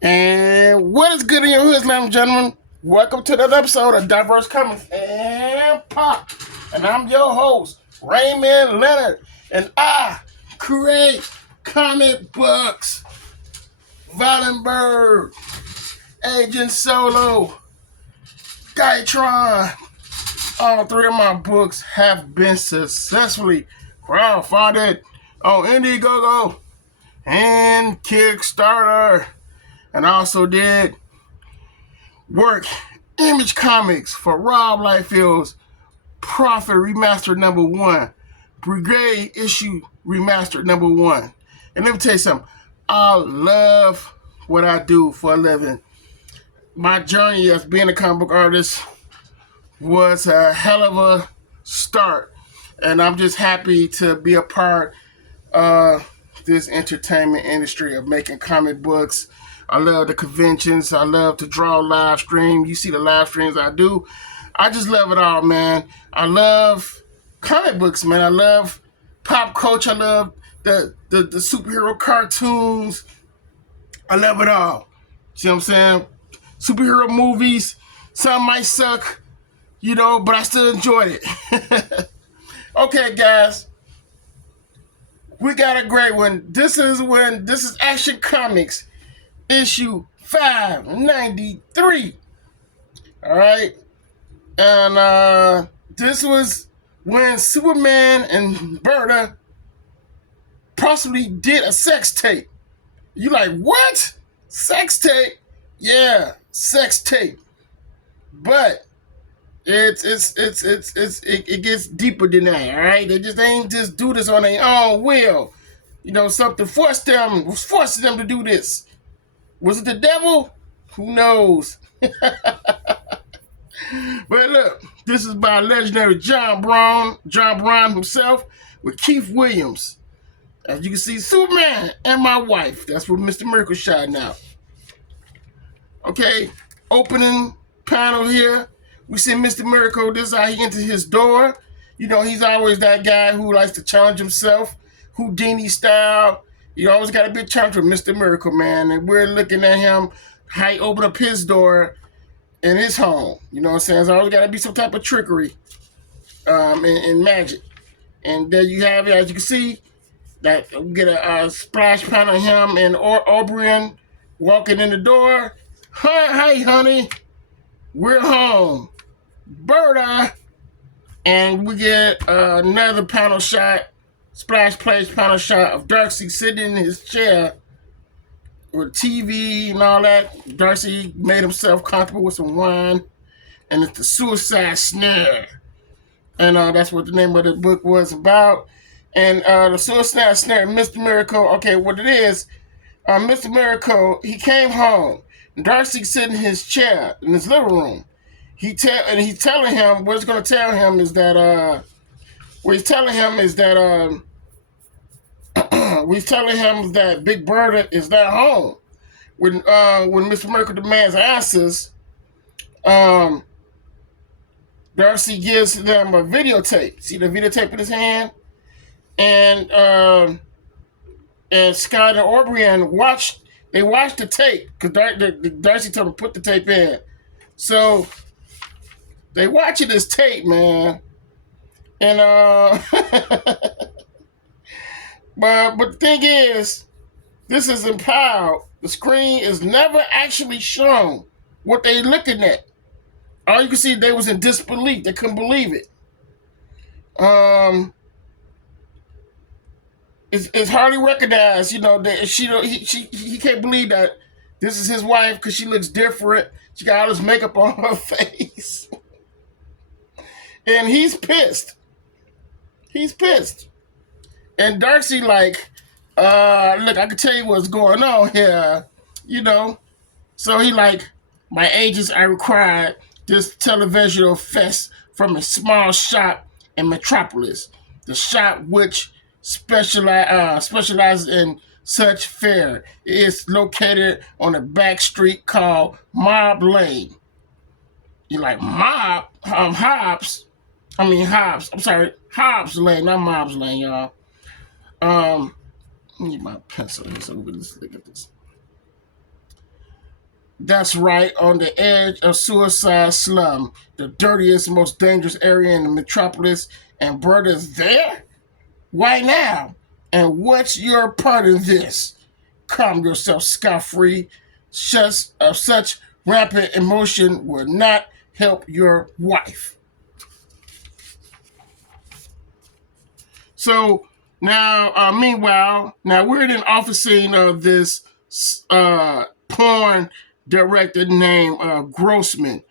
And what is good in your hood, ladies and gentlemen? Welcome to another episode of Diverse Comics and Pop. And I'm your host, Raymond Leonard. And I create comic books. Valenberg, Agent Solo, Gytron. All three of my books have been successfully crowdfunded on Indiegogo and Kickstarter. And I also did work Image Comics for Rob Lightfield's Prophet Remastered number 1, Brigade Issue Remastered number 1. And let me tell you something. I love what I do for a living. My journey as being a comic book artist was a hell of a start. And I'm just happy to be a part of this entertainment industry of making comic books. I love the conventions. I love to draw live stream. You see the live streams I do. I just love it all, man. I love comic books, man. I love pop culture. I love the superhero cartoons. I love it all. See what I'm saying? Superhero movies. Some might suck, but I still enjoyed it. Okay, guys. We got a great one. This is Action Comics issue 593. All right. And this was when Superman and Bardas possibly did a sex tape. You like, what? Sex tape? Yeah, sex tape. But it gets deeper than that, all right? They ain't just do this on their own will. Something was forcing them to do this. Was it the devil? Who knows? But look, this is by legendary John Brown himself with Keith Williams. As you can see, Superman and my wife. That's what Mr. Miracle shot now. Okay, opening panel here. We see Mr. Miracle. This is how he enters his door. He's always that guy who likes to challenge himself, Houdini style. You always got a big challenge with Mr. Miracle, man. And we're looking at him, how he opened up his door in his home. You know what I'm saying? There's always got to be some type of trickery in magic. And there you have it. As you can see, that we get a splash panel of him and O'Brien walking in the door. Hi, honey. We're home. Bardas. And we get another panel shot, splash page panel shot of Darcy sitting in his chair with TV and all that. Darcy made himself comfortable with some wine. And it's the Suicide Snare. And that's what the name of the book was about. And the Suicide Snare, Mr. Miracle, okay, what it is, Mr. Miracle, he came home. Darcy's sitting in his chair in his living room. He's telling him, what he's going to tell him is that, Big Bertha is not home. When Mr. Miracle demands answers, Darcy gives them a videotape. See the videotape in his hand? And Scott and O'Brien watched the tape because Darcy told him to put the tape in. So they watching this tape, man. And but the thing is, this is empowered. The screen is never actually shown what they looking at. All you can see, they was in disbelief. They couldn't believe it. It's hardly recognized, that he can't believe that this is his wife because she looks different. She got all this makeup on her face. And he's pissed. And Darcy like, look, I can tell you what's going on here, So he like, my agents are required this televisual fest from a small shop in Metropolis. The shop which specializes in such fare. It is located on a back street called Mob Lane. You like Hobbs? I'm sorry, Hobbs Lane, not Mob's Lane, y'all. I need my pencil here so we can just look at this. That's right, on the edge of Suicide Slum, the dirtiest, most dangerous area in the metropolis, and Bardas there? Why now? And what's your part in this? Calm yourself, scot-free. Such rampant emotion will not help your wife. So now, meanwhile, now we're in an office scene of this porn director named Grossman.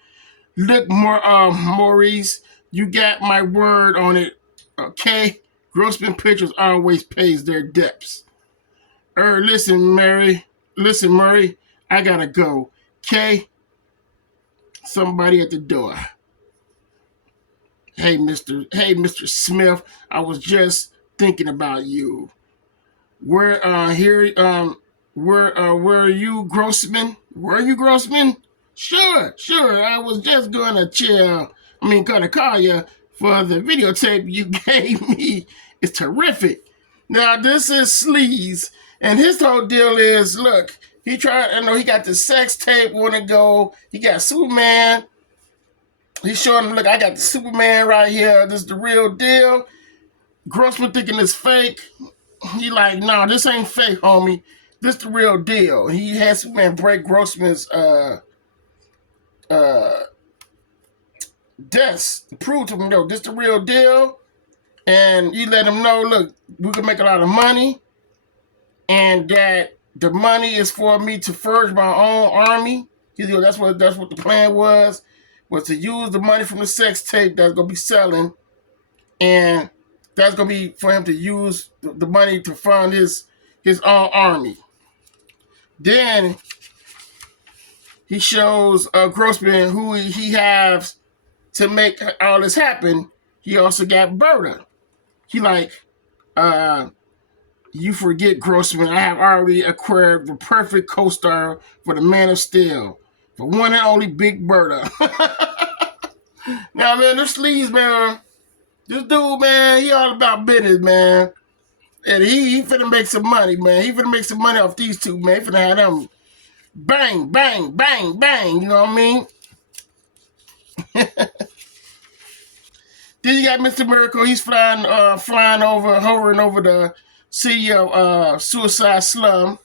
Look, Maurice, you got my word on it, okay? Grossman Pictures always pays their debts. Listen, Murray, I gotta go, okay? Somebody at the door. Hey, Mr. Smith, I was just thinking about you. Where are you, Grossman? Were you Grossman? Sure. I was just gonna call you for the videotape you gave me. It's terrific. Now this is Sleaze, and his whole deal is, look, he got the sex tape wanna go. He got Superman. He's showing him, look, I got the Superman right here. This is the real deal. Grossman thinking it's fake. He like, nah, this ain't fake, homie. This the real deal. He had Superman break Grossman's desk to prove to him, yo, this the real deal. And you let him know, look, we can make a lot of money, and that the money is for me to forge my own army. You know, that's what the plan was to use the money from the sex tape that's gonna be selling, and that's gonna be for him to use the money to fund his own army. Then he shows Grossman who he has to make all this happen. He also got Berta. He like, you forget, Grossman, I have already acquired the perfect co-star for the Man of Steel, the one and only Big Berta. Now, man, this Sleaze, man, this dude, man, he all about business, man. And he finna make some money, man. He finna make some money off these two, man. He finna have them bang, bang, bang, bang. You know what I mean? Then you got Mr. Miracle. He's hovering over the city of Suicide Slum.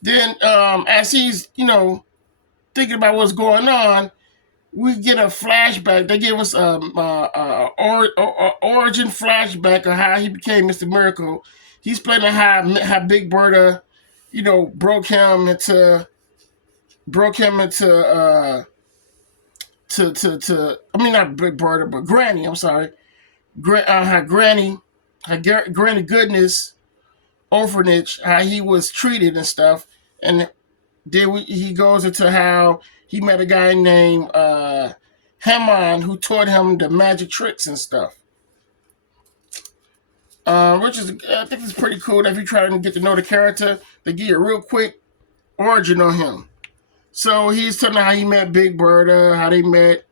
Then, as he's, thinking about what's going on, we get a flashback. They give us origin flashback of how he became Mr. Miracle. He's playing how Big Berta, broke him into I mean, not Big Berta, but Granny. I'm sorry, Granny Goodness orphanage, how he was treated and stuff, and then he goes into how he met a guy named Hammond who taught him the magic tricks and stuff. Which is, I think it's pretty cool that if you try to get to know the character, they give you a real quick origin on him. So he's telling how he met Big Berta, how they met,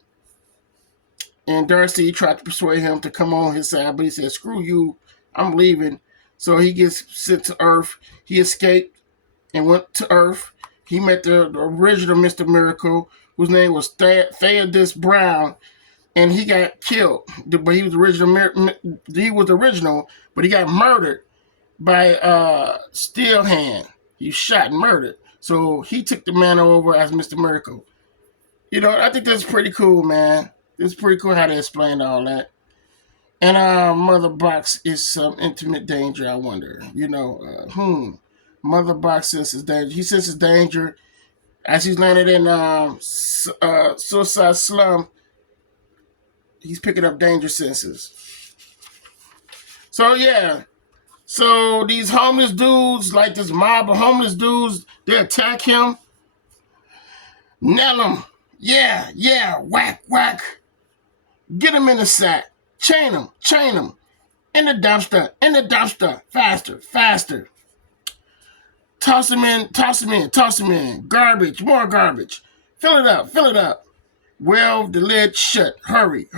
and Darcy tried to persuade him to come on his side, but he said, screw you, I'm leaving. So he gets sent to Earth. He escaped and went to Earth. He met the original Mr. Miracle, whose name was Theodis Brown, and he got killed. But he was original, but he got murdered by Steelhand. He shot and murdered. So he took the mantle over as Mr. Miracle. I think that's pretty cool, man. It's pretty cool how they explained all that. And Mother Box is some intimate danger, I wonder. Mother Box senses danger. He senses danger as he's landed in Suicide Slum. He's picking up danger senses. So, yeah. So, these homeless dudes, like this mob of homeless dudes, they attack him. Nail him. Yeah. Whack. Get him in the sack. Chain him. In the dumpster. Faster. Toss him in. Garbage, more garbage. Fill it up. Weld the lid shut. Hurry.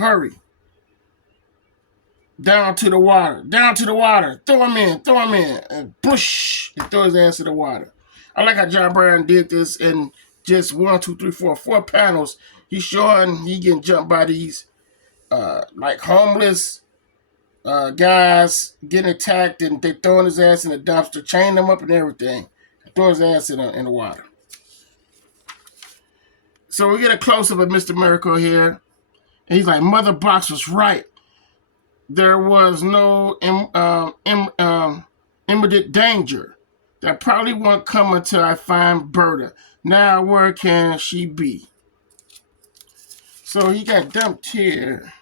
Down to the water. Throw him in. And push. He throw his ass in the water. I like how John Brown did this and just 1, 2, 3, 4 panels. He's showing he getting jumped by these like homeless guys getting attacked, and they throwing his ass in the dumpster, chaining him up and everything, throwing his ass in the water. So we get a close up of Mr. Miracle here, and he's like, Mother Box was right. There was no immediate danger. That probably won't come until I find Berta. Now where can she be? So he got dumped here.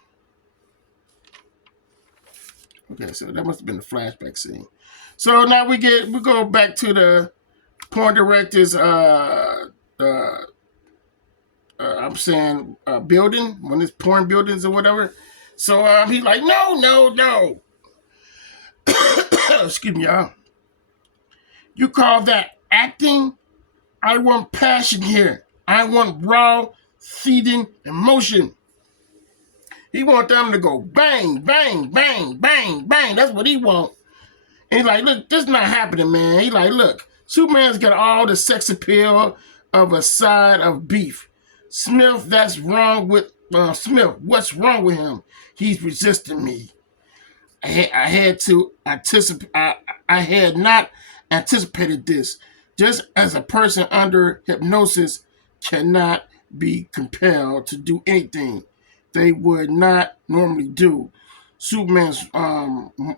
Okay, so that must have been the flashback scene. So now we go back to the porn director's building, one of his porn buildings or whatever. So he's like, no. Excuse me, y'all. You call that acting? I want passion here. I want raw, seething emotion. He want them to go bang, bang, bang, bang, bang. That's what he want. And he's like, look, this is not happening, man. He's like, look, Superman's got all the sex appeal of a side of beef. Smith, that's wrong with Smith. What's wrong with him? He's resisting me. I had to anticipate. I had not anticipated this. Just as a person under hypnosis cannot be compelled to do anything they would not normally do. Superman's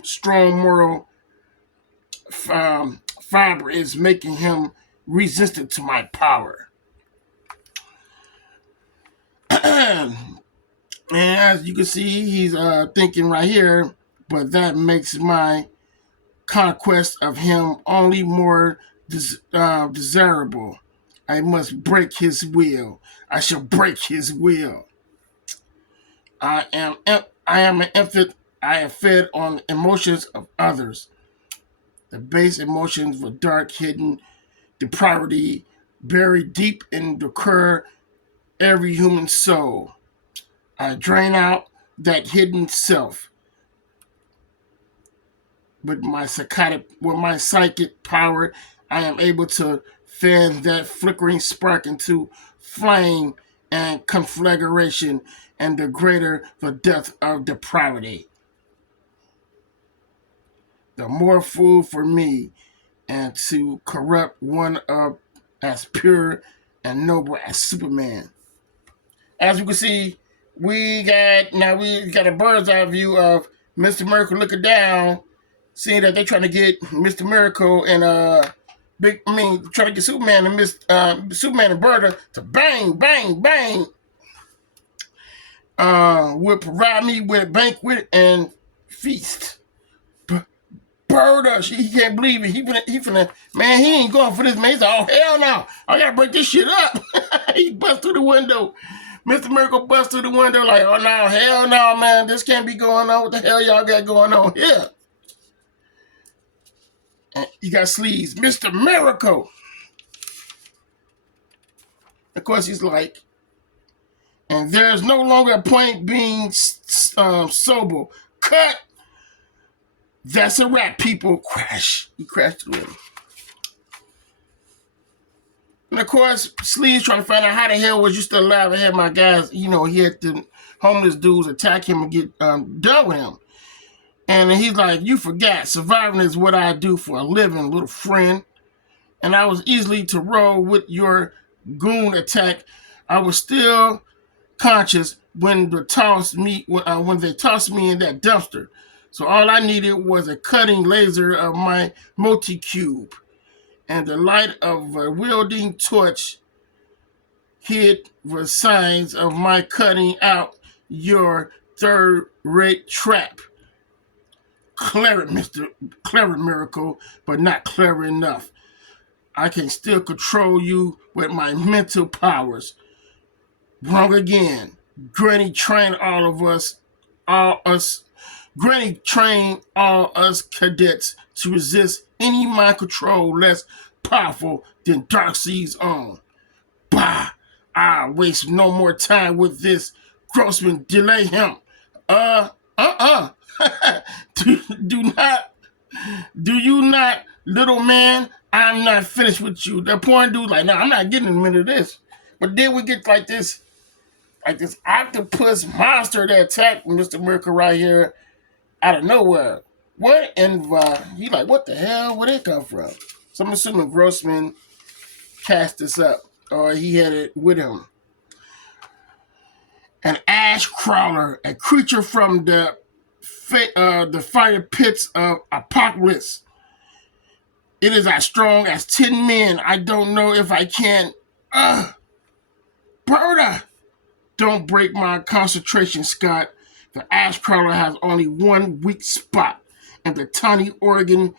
strong moral fiber is making him resistant to my power. And as you can see, he's thinking right here, but that makes my conquest of him only more desirable. I must break his will. I shall break his will. I am an infant. I am fed on emotions of others. The base emotions of dark, hidden depravity buried deep in the core every human soul. I drain out that hidden self. With my psychic power, I am able to fan that flickering spark into flame and conflagration, and the greater the depth of depravity, the more food for me, and to corrupt one of as pure and noble as Superman. As you can see, we got a bird's eye view of Mr. Miracle looking down, seeing that they're trying to get Mr. Miracle and trying to get Superman and Superman and Berta to bang, bang, bang. Would provide me with banquet and feast. Berta, he can't believe it. He finna, man, he ain't going for this, man. He's like, oh, hell no. I gotta break this shit up. He bust through the window. Mr. Miracle bust through the window like, oh, no, hell no, man. This can't be going on. What the hell y'all got going on here? And you got sleeves. Mr. Miracle. Of course, he's like, and there's no longer a point being sober. Cut. That's a wrap, people. Crash. He crashed through him. And of course, Sleeves trying to find out how the hell was you still alive. I had my guys, he had the homeless dudes attack him and get done with him. And he's like, you forgot, surviving is what I do for a living, little friend. And I was easily to roll with your goon attack. I was still conscious when they tossed me in that dumpster. So all I needed was a cutting laser of my multi-cube, and the light of a wielding torch hid the signs of my cutting out your third-rate trap. Clever Miracle, but not clever enough. I can still control you with my mental powers. Wrong again. Granny trained all us cadets to resist any mind control less powerful than Darkseid's own. Bah! I'll waste no more time with this. Grossman, delay him. Do you not, little man? I'm not finished with you. The porn dude like, no, I'm not getting in the middle of this. But then we get like this octopus monster that attacked Mr. Miracle right here out of nowhere. What? And he like, what the hell? Where'd it come from? So I'm assuming Grossman cast this up, or he had it with him. An ash crawler, a creature from the fire pits of Apocalypse. It is as strong as 10 men. I don't know if I can. Berta! Don't break my concentration, Scott. The ash crawler has only one weak spot, and the tiny organ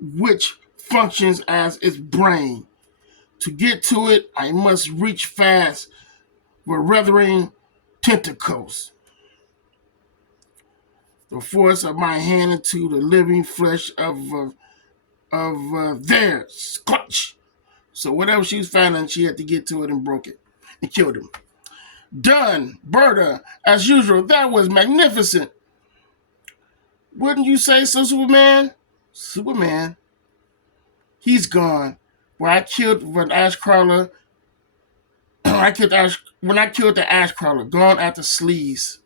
which functions as its brain. To get to it, I must reach fast with writhing tentacles. The force of my hand into the living flesh of theirs. Scotch. So whatever she was finding, she had to get to it and broke it and killed him. Done, Berta. As usual, that was magnificent. Wouldn't you say so, Superman? Superman. He's gone. When I killed an ash crawler, when I killed the ash crawler, gone after Sleaze.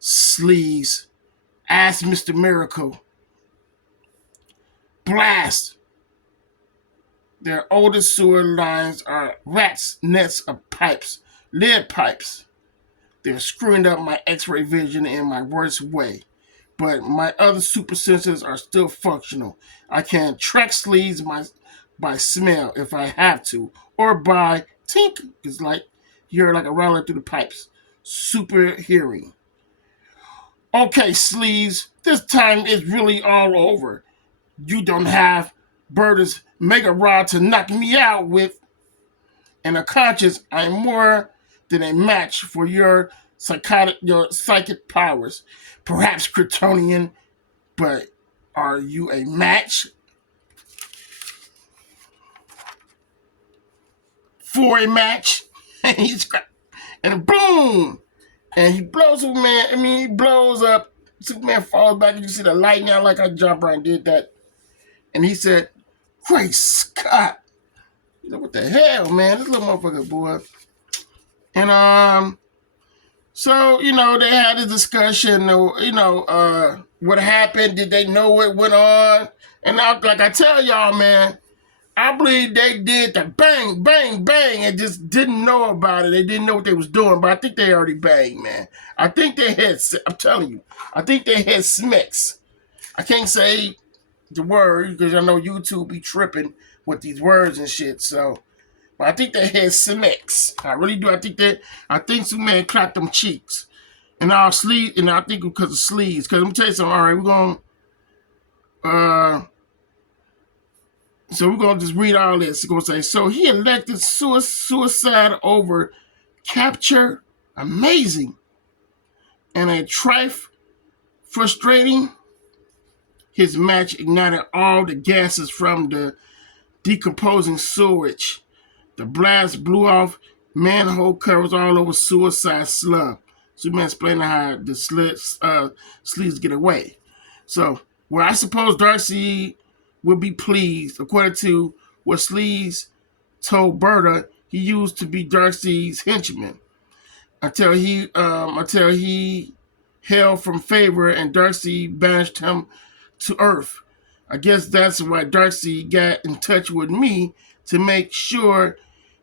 Sleaze. Ask Mr. Miracle. Blast. Their oldest sewer lines are rats' nets of pipes, lead pipes. They're screwing up my x-ray vision in my worst way. But my other super senses are still functional. I can track Sleaze by smell if I have to, or by tink. It's like you hear like a rattler through the pipes. Super hearing. Okay, Sleaze, this time it's really all over. You don't have Bardas' mega rod to knock me out with. And a conscience, I'm more than a match for your psychic powers. Perhaps Kryptonian, but are you a match for a match? And boom! And he blows Superman. He blows up. Superman falls back, and you see the lightning out like I jumped right and did that. And he said, Great Scott. You know, what the hell, man? This little motherfucker, boy. And, so, they had a discussion, what happened? Did they know what went on? And like I tell y'all, man, I believe they did the bang, bang, bang, and just didn't know about it. They didn't know what they was doing, but I think they already banged, man. I think they had, I'm telling you, I think they had smicks. I can't say the word because I know YouTube be tripping with these words and shit, so. But I think they had smicks. I really do. I think Superman clapped them cheeks. And I think because of Sleaze. Because I'm going to tell you something. All right, we're going to just read all this. It's going to say, so he elected suicide over capture. Amazing. And a trifle frustrating. His match ignited all the gases from the decomposing sewage. The blast blew off manhole covers all over suicide slum. Superman explaining how the sleeves get away. So, I suppose Darcy would be pleased. According to what Sleaze told Berta, he used to be Darcy's henchman until he held from favor and Darcy banished him to Earth. I guess that's why Darcy got in touch with me to make sure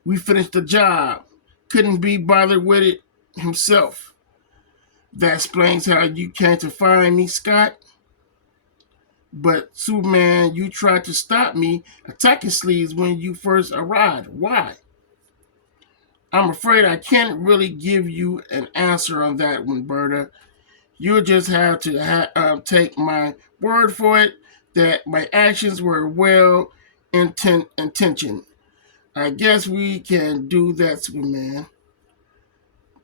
we finished the job. Couldn't be bothered with it himself. That explains how you came to find me, Scott. But Superman, you tried to stop me attacking Sleaze when you first arrived. Why? I'm afraid I can't really give you an answer on that one, Berta. You'll just have to take my word for it that my actions were well intentioned. I guess we can do that, Superman.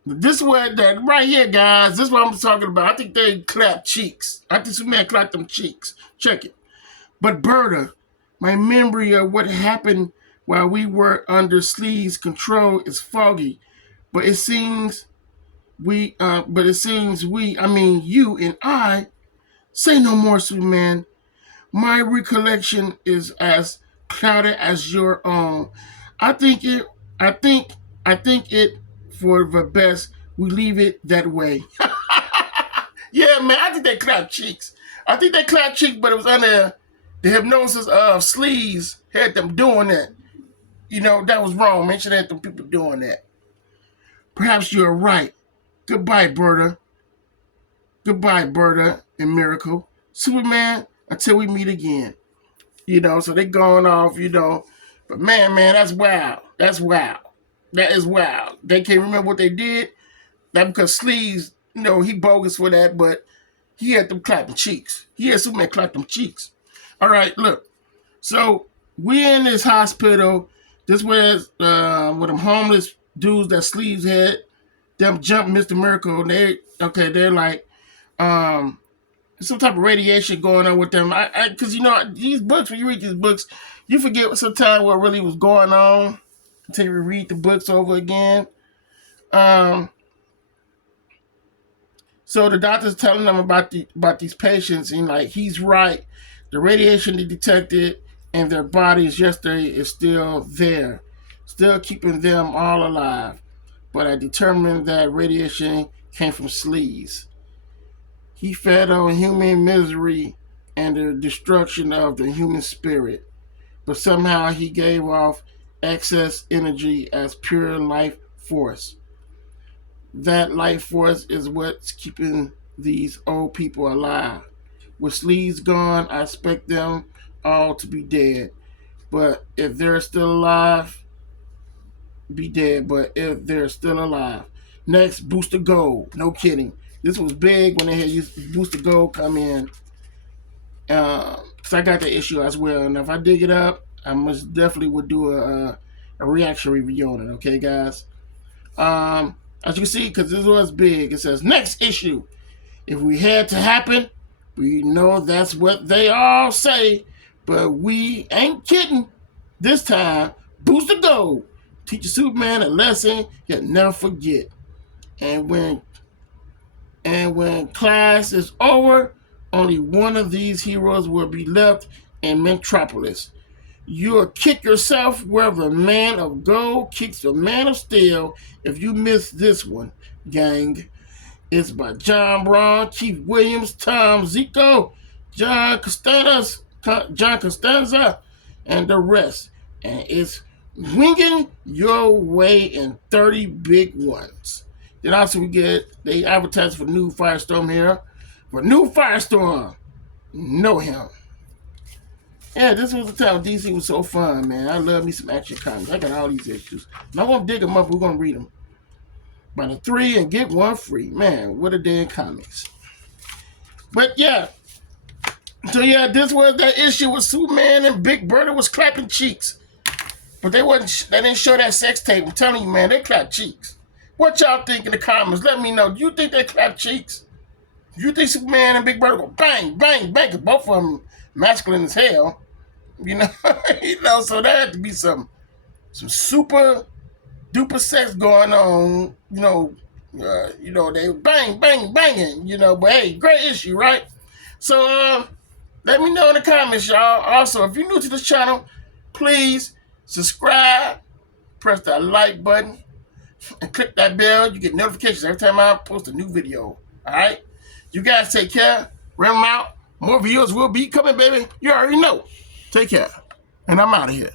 This what that right here, guys. This is what I'm talking about. I think they clapped cheeks. I think Superman clapped them cheeks. Check it. But Berta, my memory of what happened while we were under Sleaze's control is foggy. But it seems you and I, say no more, Superman. My recollection is as cloud it as your own. I think it. I think. I think it for the best. We leave it that way. Yeah, man. I think they clapped cheeks. I think they clapped cheeks, but it was under the hypnosis of sleaze had them doing that. That was wrong. Mention that them people doing that. Perhaps you're right. Goodbye, Berta. Goodbye, Berta and Miracle. Superman, until we meet again. So they going off. But man, that's wild. That's wild. That is wild. They can't remember what they did. That because Sleeves, he bogus for that, but he had them clapping cheeks. He had Superman clap them cheeks. All right, look. So we in this hospital. This was with them homeless dudes that Sleeves had. Them jump Mr. Miracle. They're like, some type of radiation going on with them. Because these books, when you read these books, you forget sometimes what really was going on until you read the books over again. So the doctor's telling them about these patients, and he's right. The radiation they detected in their bodies yesterday is still there, still keeping them all alive. But I determined that radiation came from sleaze. He fed on human misery and the destruction of the human spirit, but somehow he gave off excess energy as pure life force. That life force is what's keeping these old people alive. With sleeves gone, I expect them all to be dead. But if they're still alive, be dead. But if they're still alive. Next, Booster Gold. No kidding. This was big when they had Booster Gold come in. Because I got the issue as well. And if I dig it up, I most definitely would do a reaction review on it. Okay, guys? As you can see, because this was big, it says, next issue. If we had to happen, we know that's what they all say, but we ain't kidding. This time, Booster Gold. Teach Superman a lesson he'll never forget. And when class is over, only one of these heroes will be left in Metropolis. You'll kick yourself wherever a man of gold kicks a man of steel if you miss this one, gang. It's by John Braun, Keith Williams, Tom Zico, John Costanza, and the rest. And it's winging your way in 30 big ones. Then also they advertise for New Firestorm here. For New Firestorm, know him. Yeah, this was the time DC was so fun, man. I love me some action comics. I got all these issues. I'm going to dig them up. We're going to read them. Buy the 3 and get 1 free. Man, what a day in comics. But yeah. So yeah, this was that issue with Superman and Big Bertha was clapping cheeks. But they didn't show that sex tape. I'm telling you, man, they clap cheeks. What y'all think in the comments? Let me know. Do you think they clap cheeks? Do you think Superman and Big Bertha go bang, bang, bang? Because both of them masculine as hell. So there had to be some super duper sex going on. They bang, bang, banging. But hey, great issue, right? So let me know in the comments, y'all. Also, if you're new to this channel, please subscribe, press that like button, and click that bell. You get notifications every time I post a new video. All right? You guys take care. Remember out. More videos will be coming, baby. You already know. Take care. And I'm out of here.